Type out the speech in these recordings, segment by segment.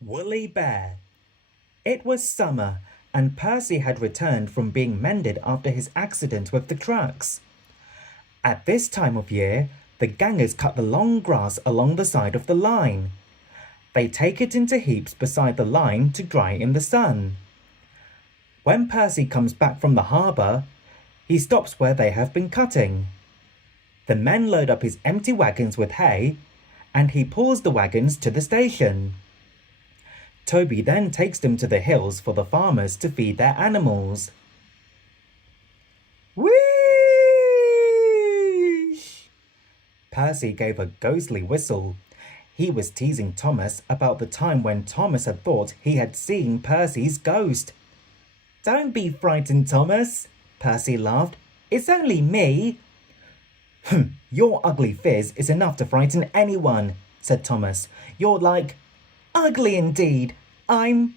Woolly Bear. It was summer, and Percy had returned from being mended after his accident with the trucks. At this time of year, the gangers cut the long grass along the side of the line. They take it into heaps beside the line to dry in the sun. When Percy comes back from the harbour, he stops where they have been cutting. The men load up his empty wagons with hay, and he pulls the wagons to the station. Toby then takes them to the hills for the farmers to feed their animals. Whee! Percy gave a ghostly whistle. He was teasing Thomas about the time when Thomas had thought he had seen Percy's ghost. "Don't be frightened, Thomas," Percy laughed. "It's only me." "Your ugly phiz is enough to frighten anyone," said Thomas. "You're like, ugly indeed. I'm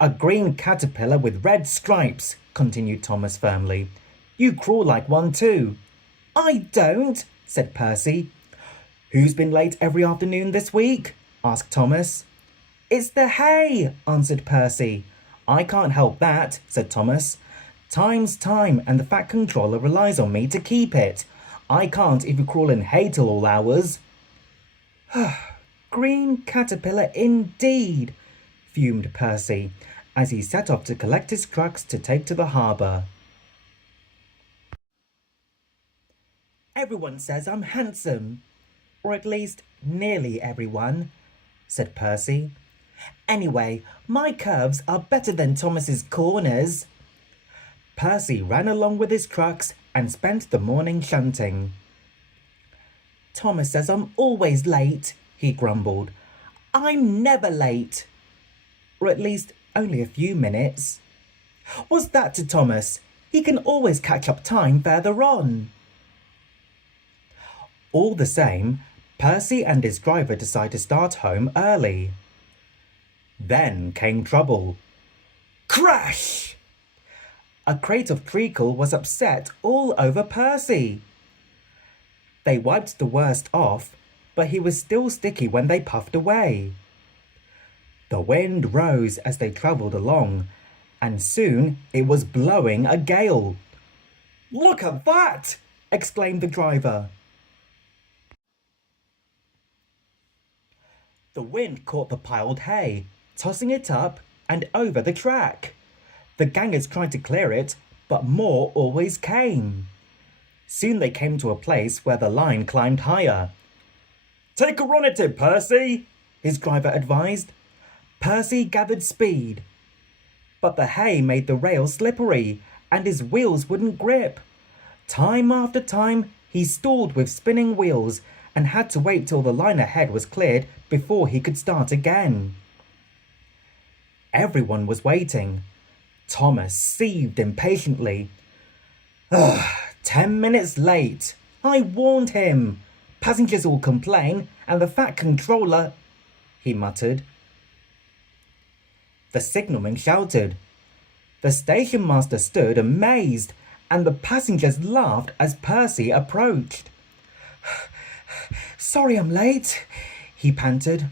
a green caterpillar with red stripes," continued Thomas firmly. "You crawl like one too." "I don't," said Percy. "Who's been late every afternoon this week?" asked Thomas. "It's the hay," answered Percy. "I can't help that," said Thomas. "Time's time, and the Fat Controller relies on me to keep it. I can't if you crawl in hay till all hours." "Green caterpillar indeed," fumed Percy, as he set off to collect his trucks to take to the harbour. "Everyone says I'm handsome, or at least nearly everyone," said Percy. "Anyway, my curves are better than Thomas's corners." Percy ran along with his trucks and spent the morning shunting. "Thomas says I'm always late," he grumbled. "I'm never late. Or at least only a few minutes." "What's that to Thomas? He can always catch up time further on." All the same, Percy and his driver decided to start home early. Then came trouble. Crash! A crate of treacle was upset all over Percy. They wiped the worst off, but he was still sticky when they puffed away. The wind rose as they travelled along, and soon it was blowing a gale. "Look at that!" exclaimed the driver. The wind caught the piled hay, tossing it up and over the track. The gangers tried to clear it, but more always came. Soon they came to a place where the line climbed higher. "Take a run at it, Percy," his driver advised. Percy gathered speed. But the hay made the rail slippery, and his wheels wouldn't grip. Time after time, he stalled with spinning wheels and had to wait till the line ahead was cleared before he could start again. Everyone was waiting. Thomas seethed impatiently. "Ugh, 10 minutes late. I warned him. Passengers will complain, and the Fat Controller," he muttered. The signalman shouted. The station master stood amazed, and the passengers laughed as Percy approached. "Sorry I'm late," he panted.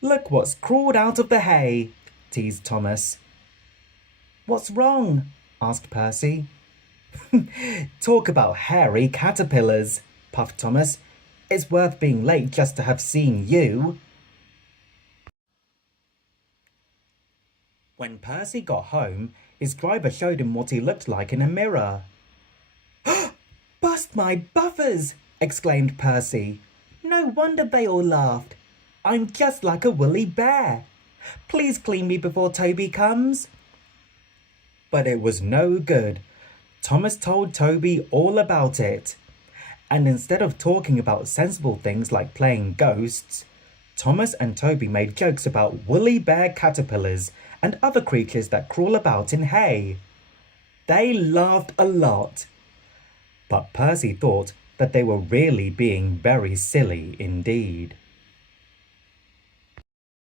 "Look what's crawled out of the hay," teased Thomas. "What's wrong?" asked Percy. "Talk about hairy caterpillars," puffed Thomas. "It's worth being late just to have seen you." When Percy got home, his driver showed him what he looked like in a mirror. "Bust my buffers!" exclaimed Percy. "No wonder they all laughed. I'm just like a woolly bear. Please clean me before Toby comes." But it was no good. Thomas told Toby all about it. And instead of talking about sensible things like playing ghosts, Thomas and Toby made jokes about woolly bear caterpillars and other creatures that crawl about in hay. They laughed a lot. But Percy thought that they were really being very silly indeed.